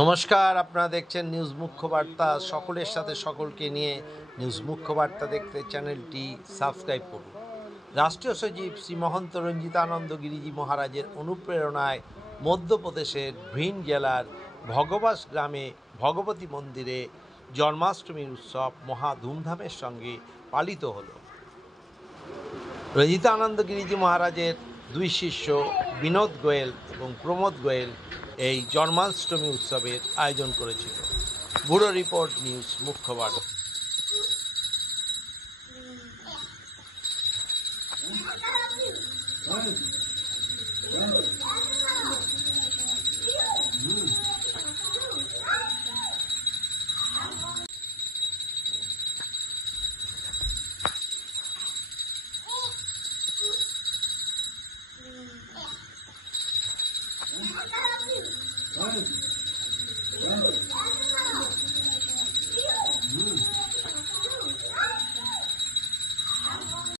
নমস্কার, আপনারা দেখছেন নিউজ মুখ্য বার্তা। সকলের সাথে সকলকে নিয়ে নিউজ মুখ্য বার্তা দেখতে চ্যানেলটি সাবস্ক্রাইব করুন। রাষ্ট্রীয় সচিব শ্রী মহন্ত রঞ্জিতানন্দ গিরিজি মহারাজের অনুপ্রেরণায় মধ্যপ্রদেশের ভিন্ড জেলার ভগবাস গ্রামে ভগবতী মন্দিরে জন্মাষ্টমীর উৎসব মহা ধুমধামের সঙ্গে পালিত হল। রঞ্জিতানন্দ গিরিজি মহারাজের দুই শিষ্য বিনোদ গোয়েল এবং প্রমোদ গোয়েল এই জন্মাষ্টমী উৎসবের আয়োজন করেছিল। ব্যুরো রিপোর্ট, নিউজ মুখ্য বার্তা।